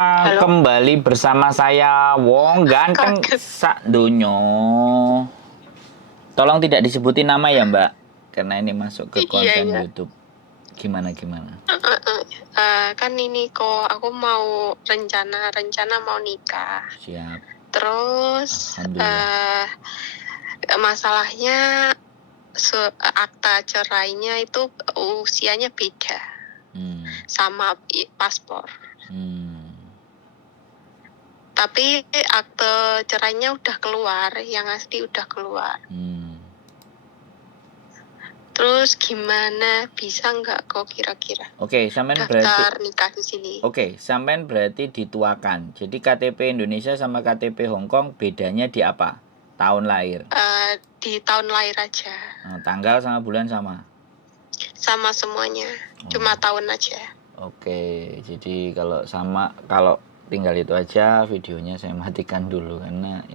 Halo, Kembali bersama saya Wong Ganteng kaget. sak dunyo. Tolong tidak disebutin nama ya Mbak, karena ini masuk ke Iya, konten iya. YouTube. Gimana? Kan ini kok aku mau rencana mau nikah. Siap. Terus Alhamdulillah. masalahnya akta cerainya itu usianya beda Hmm. sama paspor. Tapi akte cerainya udah keluar, yang asli udah keluar. Terus gimana, bisa nggak kok kira-kira Oke, sampean daftar berarti nikah di sini? sampean berarti dituakan. Jadi KTP Indonesia sama KTP Hong Kong bedanya di apa? Tahun lahir. Di tahun lahir aja, Tanggal sama bulan sama. sama semuanya, cuma tahun aja. Oke, jadi kalau tinggal itu aja, videonya saya matikan dulu karena